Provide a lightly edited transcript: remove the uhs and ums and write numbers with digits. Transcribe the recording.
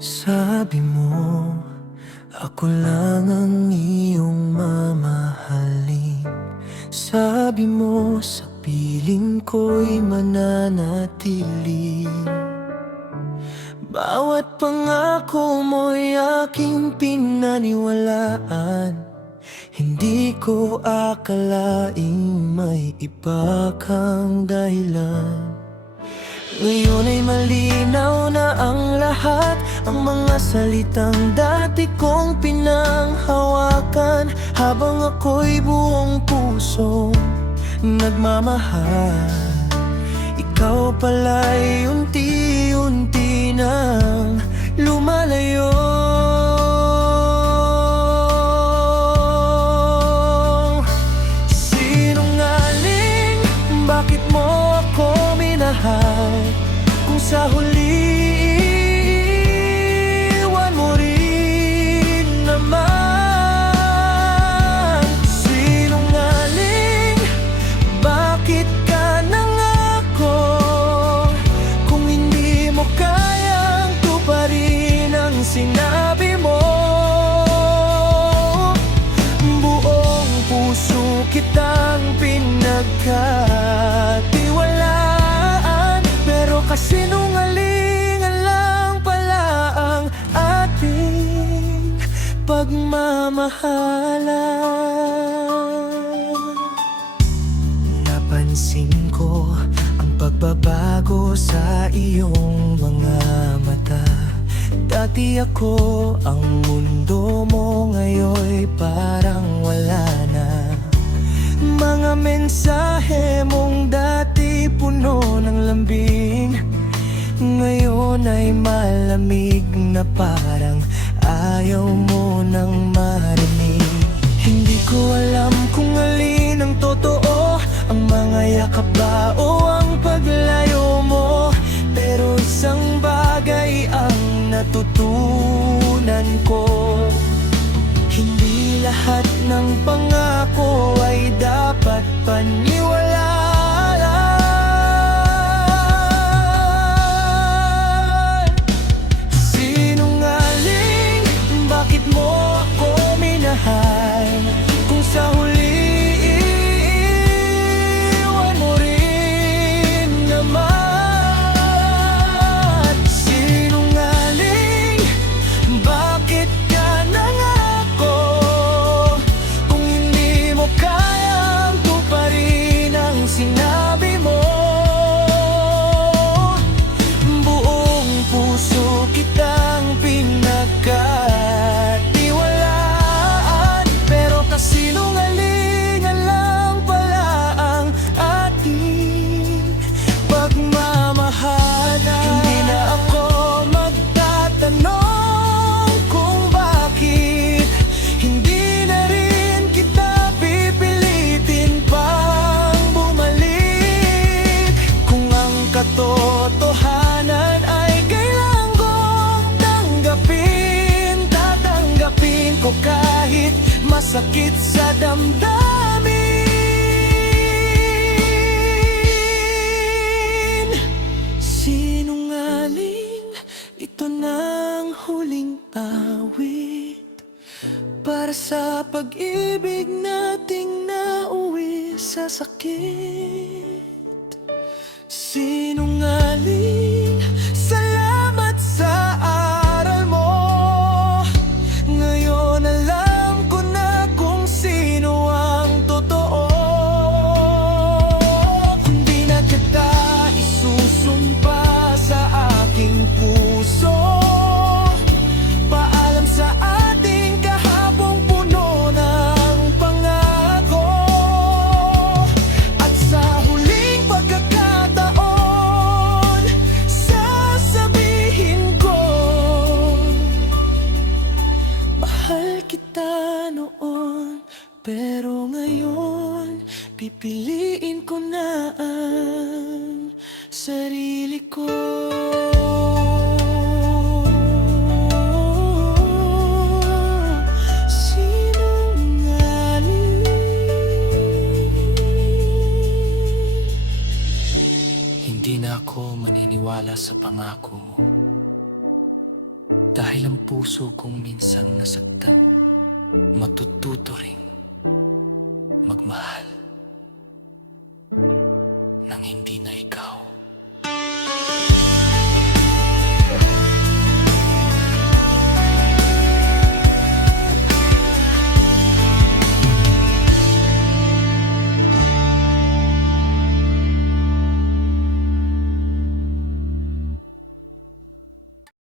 Sabi mo, ako lang ang iyong mamahalin. Sabi mo, sa piling ko'y mananatili. Bawat pangako mo'y aking pinaniwalaan. Hindi ko akalaing may iba kang dahilan. Ngayon ay malinaw na ang lahat, ang mga salitang dati kong pinanghawakan. Habang ako'y buong pusong nagmamahal, ikaw pala'y unti-unti nang lumalayo. Sinungaling, bakit mo ako minahal? Kung sa huli iwan mo rin naman. Sinungaling, bakit ka nangako kung hindi mo kayang tuparin ang sinabi mo? Buong puso kitang pinagkatiwalaan, pero kasinungalingan lang pala ang ating pagmamahalan. Napansin ko ang pagbabago sa iyong mga mata. Dati ako ang mundo mo, ngayon'y parang wala na. Mga mensahe mong dati puno ng lambing, ngayon ay malamig na parang ayaw mo nang marinig. Hindi ko alam kung alin ang totoo, ang mga yakap ba o ang paglayo mo. Pero isang bagay ang natutunan ko: hindi lahat ng pangako ay dapat paniwalaan. Sinungaling, bakit mo ako minahal? Kung sa huli iwan mo rin naman. Sinungaling, bakit ka nangako kung hindi mo kayang tuparin ang sinabi mo? Buong puso kitang pinagkatiwalaan, pero kasinungalingan lang pala ang ating pagmamahalan. Hindi na ako magtatanong kung bakit, hindi na rin kita pipilitin pang bumalik. Kung ang katotohanan ay kailangan kong tanggapin, tatanggapin ko kahit masakit sa damdamin. Sinungaling, ito na ang huling awit para sa pag-ibig nating nauwi sa sakit. Sinungaling, salamat sa aral mo. Ngayon alam ko na kung sino ang totoo. Kung di na kita isusumpa sa aking puso, paalam sa ating kahapong puno ng pangako. At sa huling pagkakataon, sasabihin ko, mahal kita noon, pero ngayon pipiliin ko na ang sarili ko. Sinungaling, hindi na ako maniniwala sa pangako mo. Dahil ang puso kong minsan nasaktan, matututo ring magmahal.